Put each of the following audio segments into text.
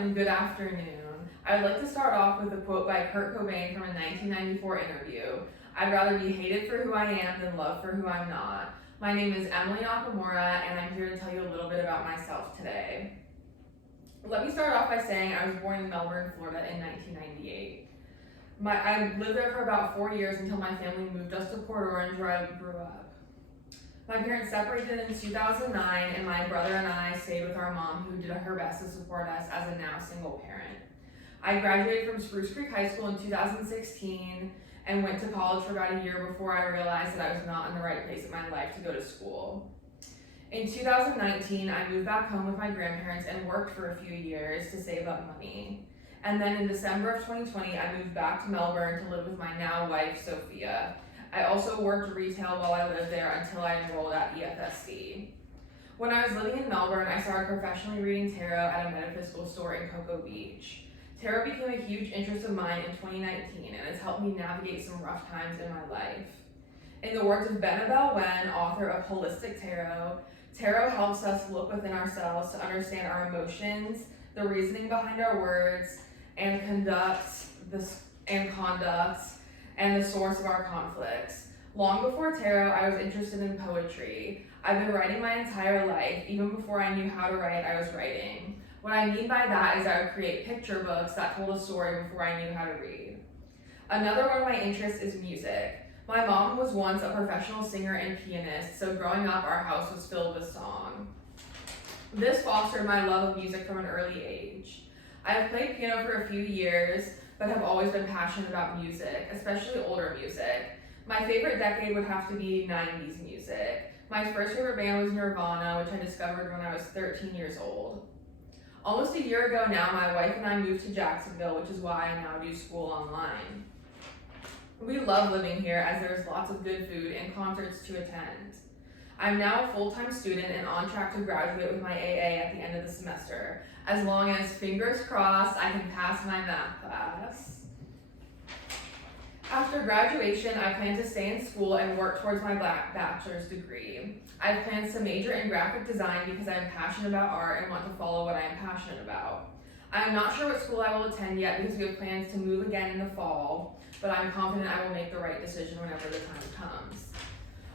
and good afternoon. I would like to start off with a quote by Kurt Cobain from a 1994 interview. I'd rather be hated for who I am than loved for who I'm not. My name is Emily Nakamura, and I'm here to tell you a little bit about myself today. Let me start off by saying I was born in Melbourne, Florida in 1998. I lived there for about 4 years until my family moved us to Port Orange, where I grew up. My parents separated in 2009, and my brother and I stayed with our mom, who did her best to support us as a now single parent. I graduated from Spruce Creek High School in 2016 and went to college for about a year before I realized that I was not in the right place in my life to go to school. In 2019, I moved back home with my grandparents and worked for a few years to save up money. And then in December of 2020, I moved back to Melbourne to live with my now wife, Sophia. I also worked retail while I lived there until I enrolled at EFSC. When I was living in Melbourne, I started professionally reading tarot at a metaphysical store in Cocoa Beach. Tarot became a huge interest of mine in 2019 and has helped me navigate some rough times in my life. In the words of Benabel Wen, author of Holistic Tarot, tarot helps us look within ourselves to understand our emotions, the reasoning behind our words, and conduct, and the source of our conflicts. Long before tarot, I was interested in poetry. I've been writing my entire life. Even before I knew how to write, I was writing. What I mean by that is I would create picture books that told a story before I knew how to read. Another one of my interests is music. My mom was once a professional singer and pianist, so growing up, our house was filled with song. This fostered my love of music from an early age. I have played piano for a few years, but have always been passionate about music, especially older music. My favorite decade would have to be 90s music. My first favorite band was Nirvana, which I discovered when I was 13 years old. Almost a year ago now, my wife and I moved to Jacksonville, which is why I now do school online. We love living here as there's lots of good food and concerts to attend. I'm now a full-time student and on track to graduate with my AA at the end of the semester, as long as, fingers crossed, I can pass my math class. After graduation, I plan to stay in school and work towards my bachelor's degree. I have plans to major in graphic design because I am passionate about art and want to follow what I am passionate about. I am not sure what school I will attend yet because we have plans to move again in the fall, but I'm confident I will make the right decision whenever the time comes.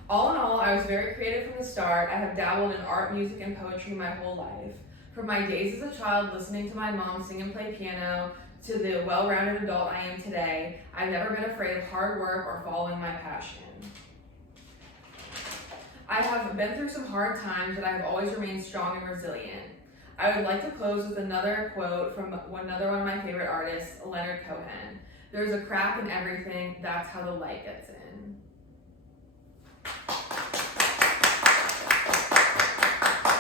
All in all, I was very creative from the start. I have dabbled in art, music, and poetry my whole life. From my days as a child listening to my mom sing and play piano to the well-rounded adult I am today, I've never been afraid of hard work or following my passion. I have been through some hard times, but I have always remained strong and resilient. I would like to close with another quote from another one of my favorite artists, Leonard Cohen. There's a crack in everything, that's how the light gets in.